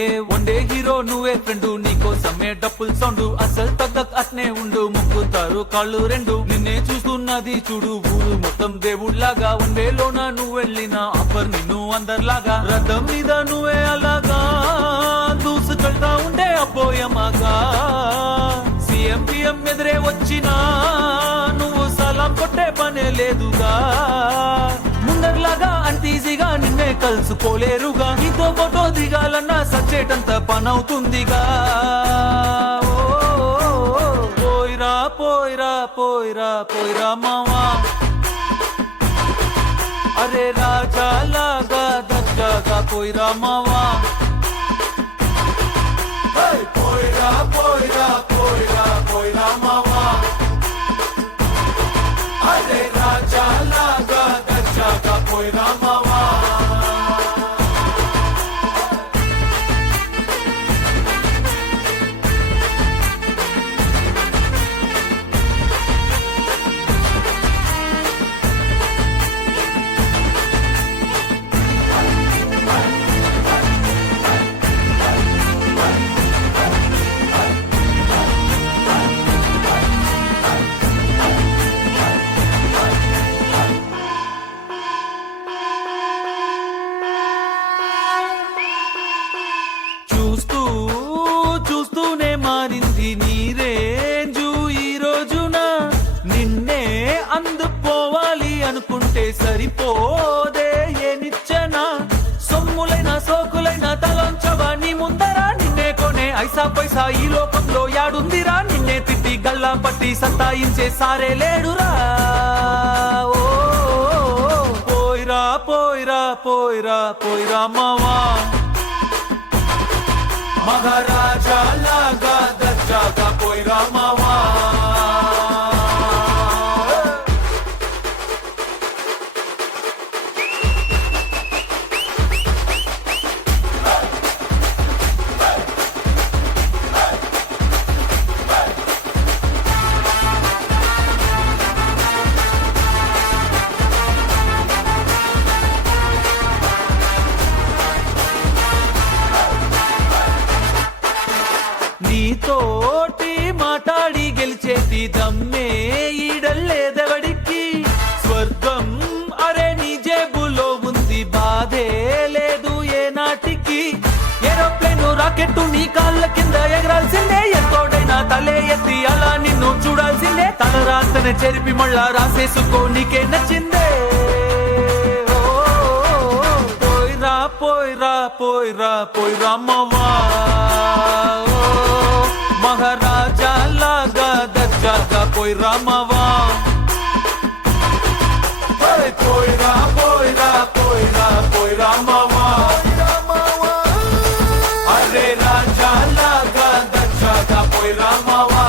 ఏ one day hero నువ్వే friend, నీకోసమే డప్పుల్ sound, అసలు తగ్గక్ అట్నే ఉండు, ముక్కుతారు కాళ్ళు రెండు, నిన్నే చూస్తున్నది చూడు ఊరు మొత్తం దేవుళ్లాగా, వన్వేలోన నువ్వు వెళ్ళిన ఆఫర్ నిన్ను అందరిలాగా, రథం మీద నువ్వే అలాగా దూసుకెళ్తా ఉండే అబ్బోయమాగా, సీఎం పిఎం ఎదురే వచ్చినా నువ్వు సలాం కొట్టే పనే లేదుగా, ముందర్లాగా అంత ఈజీగా నిన్నే కలుసుకోలేరుగా, నీతో ఫోటో దిగాలన్నా సచ్చేటంత పనవుతుందిగా, పోయిరా పోయిరా పోయిరా పోయిరా మావా, అరే రాజాలాగా దర్జాగా పోయిరా మావా, పోయిరా పోయిరా పోయిరా పోయిరా మావా, అరే రాజాలాగా దర్జాగా పోయిరా మావా. చూస్తూనే మారింది నీ రేంజు ఈ రోజున, నిన్నే అందుకోవాలి అనుకుంటే సరిపోదే ఏ నిచ్చెన, సొమ్ములైన సోకులైన తలంచవా నీ ముందరా, నిన్నే కొనే ఐసా పైసా ఈ లోకంలో యాడుందిరా, నిన్నే తిట్టి గల్లా పట్టి సత్తాయించే సారే లేడురా, ఓ పోయిరా పోయిరా పోయిరా పోయిరా మావా, మహారాజా లాగా దర్జాగా పోయిరా మావా. నీతోటి మాట్లాడి గెలిచేటి దమ్మే ఈడల్లేదెవడికి, స్వర్గం అరే నీ జేబులో ఉంది, బాధే లేదు ఏ నాటికి, ఏరోప్లేన్ రాకెట్టు నీ కాళ్ళ కింద ఎగరాల్సిందే, ఎంతోడైనా తలే ఎత్తి అలా నిన్ను చూడాల్సిందే, తలరాతనే చెరిపి మళ్ళా రాసేసుకో నీకే నచ్చిందే, పోయిరా పోయిరా పోయిరా పోయిరా మావా, మహారాజా లాగా దర్జాగా పోయిరా మావా, పోయిరా పోయిరా పోయిరా పోయిరా మావా, అరే రాజా లాగా దర్జాగా పోయిరా మావా.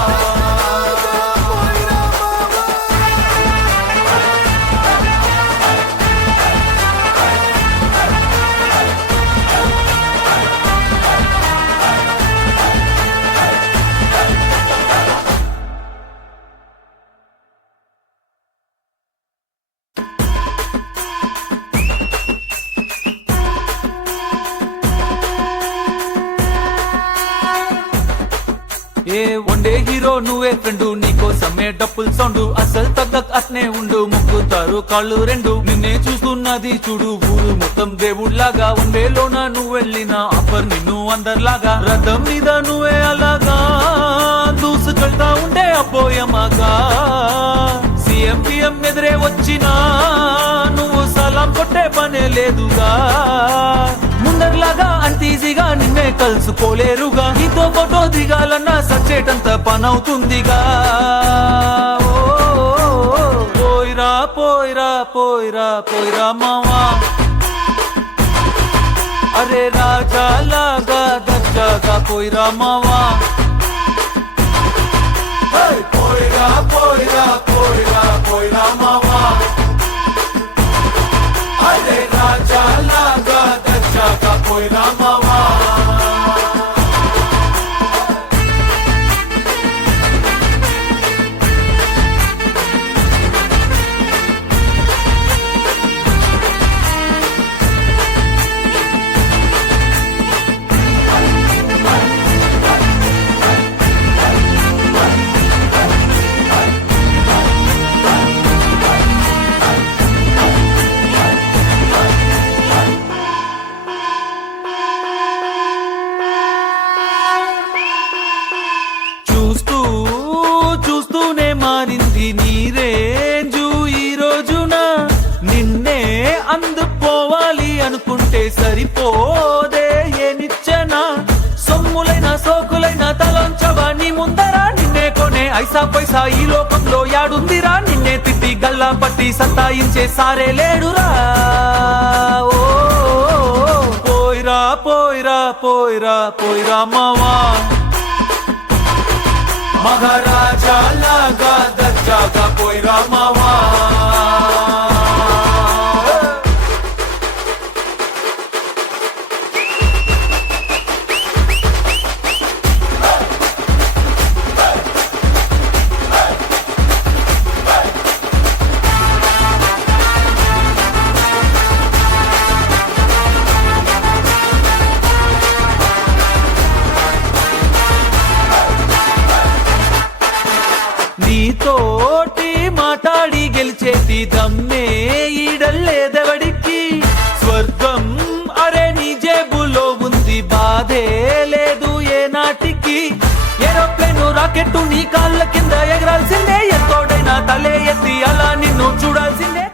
ఏ వన్డే హీరో నువ్వే ఫ్రెండు, నీకోసమే డప్పుల్ సౌండ్, అసలు తగ్గక్ అట్నే ఉండు, ముక్కుతారు కాళ్ళు రెండు, నిన్నే చూస్తున్నది చూడు ఊరు మొత్తం దేవుళ్లాగా, వన్వేలోన నువ్వు వెళ్ళిన ఆఫర్ నిన్ను అందరిలాగా, రథం మీద నువ్వే అలాగా దూసుకెళ్తా ఉండే అబ్బోయమాగా, సీఎం పిఎం ఎదురే వచ్చినా నువ్వు సలాం కొట్టే పనే లేదుగా, ముందర్లాగా అంత ఈజీగా నిన్నే కలుసుకోలేరుగా, నీతో ఫోటో దిగాలన్నా సచ్చేటంత పనవుతుందిగా, పోయిరా పోయిరా పోయిరా పోయిరా మావా, అరే రాజా లాగా దర్జాగా పోయిరా మావా, పోయిరా పోయిరా పోయిరా పోయిరా మావా, అరే రాజా లాగా దర్జాగా పోయిరా మావా. పైసా పైసా ఈ లోకంలో యాడుందిరా, నిన్నే తిట్టి గల్లా పట్టి సత్తాయించే సారే లేడురా. ఓ పోయిరా పోయిరా పోయిరా పోయిరా మావా, మహారాజా లాగా దర్జాగా పోయిరా మావా. నీతోటి మాట్లాడి గెలిచేటి దమ్మే ఈడల్లేదెవడికి, స్వర్గం అరే నీ జేబులో ఉంది, బాధే లేదు ఏ నాటికి. ఏరోప్లేను రాకెట్టు నీ కాళ్ళ కింద ఎగరాల్సిందే, ఎంతోడైనా తలే ఎత్తి అలా నిన్ను చూడాల్సిందే.